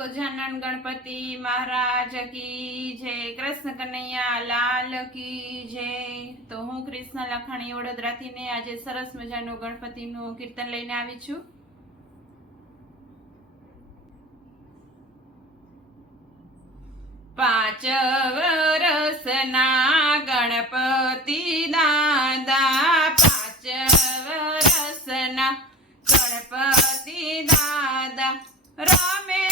ગજાનન ગણપતિ મહારાજ કી જય, કૃષ્ણ કનૈયા લાલ કી જય. તો હું કૃષ્ણ લખાણી વડોદરાથી ને આજે સરસ મજાનું ગણપતિનું કીર્તન લઈને આવી છું. પાંચ વરસના ગણપતિ દાદા પાંચ વરસના ગણપતિ દાદા. રમે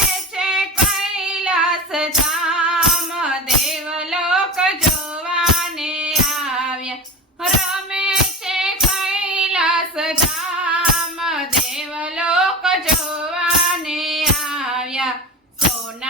રમે છે કૈલાસ ધામ દેવલોક જોવાને આવ્યા. સોના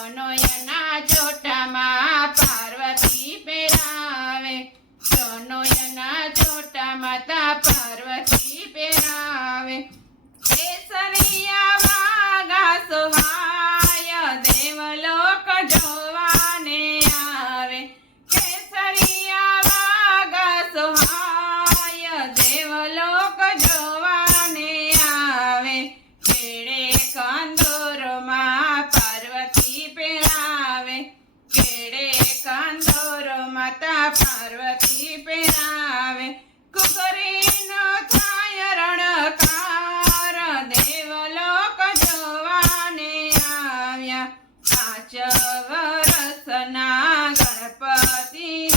Oh no, ya nada. પાંચ વરસના ગણપતિ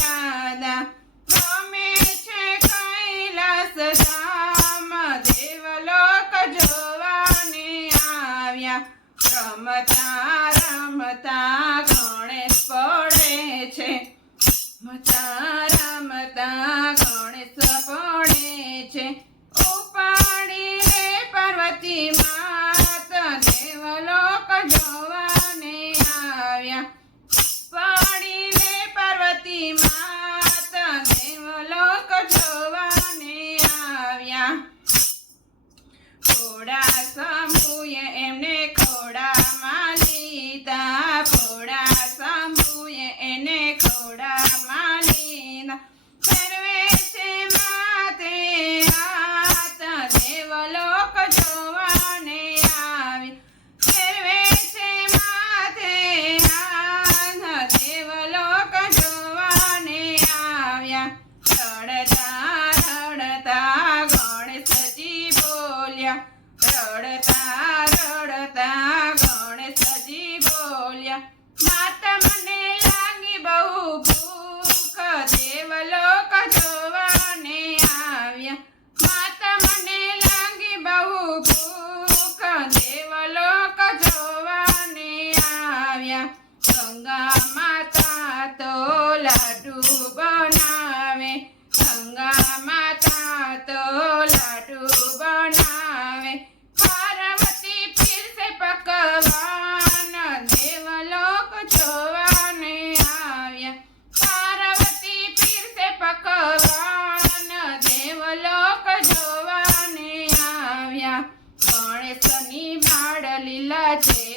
કૈલાસ ધામ દેવલોક જોવાને આવ્યા રમતા રમતા ગણેશ પડે છે મતા રમતા ગણેશ પડે છે ઉપાડી પાર્વતી રડતા રડતા ગણેશજી બોલ્યા, માતા મને લાગી બહુ ભૂખ, દેવલોક જોવાને આવ્યા. માતા મને લાગી બહુ ભૂખ, દેવલોક જોવાને આવ્યા. ગંગા લીલા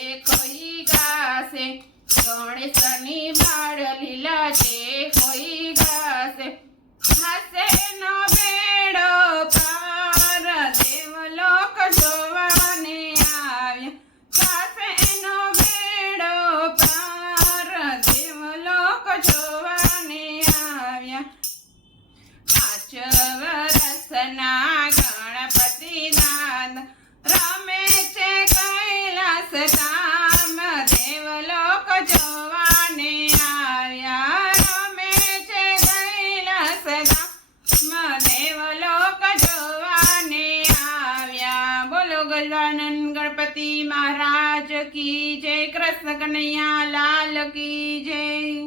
ગજાનન ગણપતિ મહારાજ કી જય કૃષ્ણ કનૈયા લાલ કી જય.